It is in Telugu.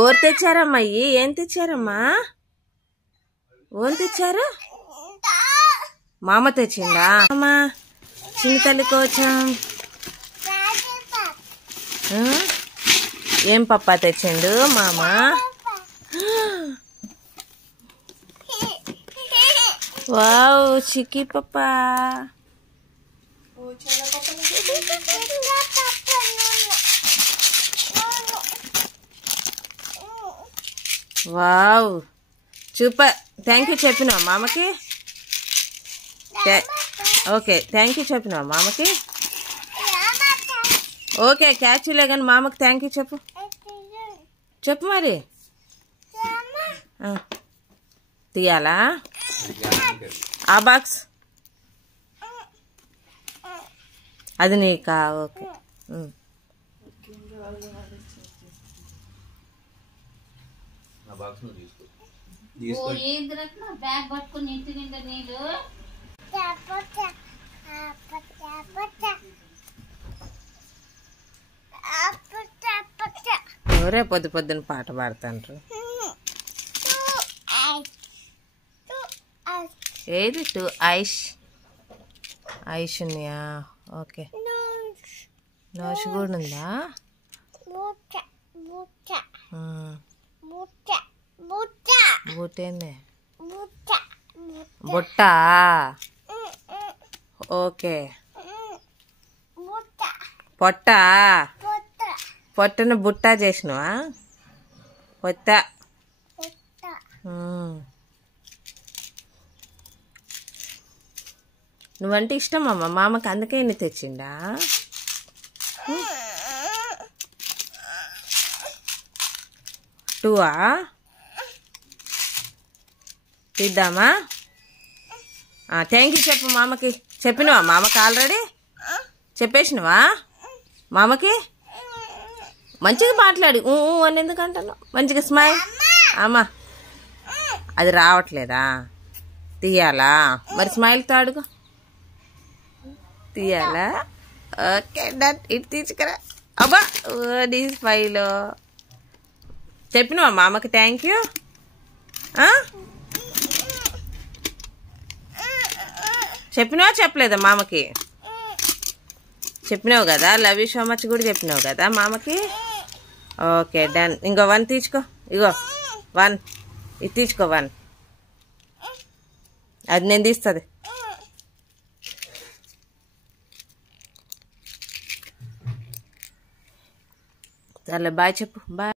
ఓరు తెచ్చారమ్మా ఏం తెచ్చారమ్మా ఓన్ తెచ్చారు మామ తెచ్చిందా అమ్మా చిన్న తల్లి కోసం ఏం పప్పా తెచ్చిండు మామ wow chikki Popeye wow super thank you చెప్పినావు మామకి ఓకే థ్యాంక్ యూ చెప్పినావు మామకి ఓకే క్యాచ్లే కానీ మామకి థ్యాంక్ యూ చెప్పు చెప్పు మరి తీయాలా ఆ బాక్స్ అది నీకా ఓకే ఎవరే పొద్దు పొద్దున పాట పాడుతుంటారు ఏది టూ ఐష్ ఐష్ ఉన్నాయా ఓకే నోష్ కూడా ఉందా బూటేంది బుట్ట ఓకే పొట్ట పొట్టను బుట్ట చేసినవా పొట్ట నువ్వంటే ఇష్టం అమ్మ మామకి అందుకే ఇన్ని తెచ్చిండా టూవా తీద్దామా థ్యాంక్ యూ చెప్పు మామకి చెప్పినవా మామకి ఆల్రెడీ చెప్పేసినవా మామకి మంచిగా మాట్లాడి అని ఎందుకంటాను మంచిగా స్మైల్ అమ్మా అది రావట్లేదా తీయాలా మరి స్మైల్తో అడుగు తీయాలా ఓకే డన్ ఇటు తీసుకురా అబ్బా నీ స్మైల్ చెప్పినవా మామకి థ్యాంక్ యూ చెప్పినావా చెప్పలేదా మామకి చెప్పినావు కదా లవ్ యూ సో మచ్ కూడా చెప్పినావు కదా మామకి ఓకే డన్ ఇంకో 1 తీసుకో ఇగో 1 ఇది తీసుకో 1 అది నేను తీస్తుంది సర్లే బాయ్ చెప్పు బాయ్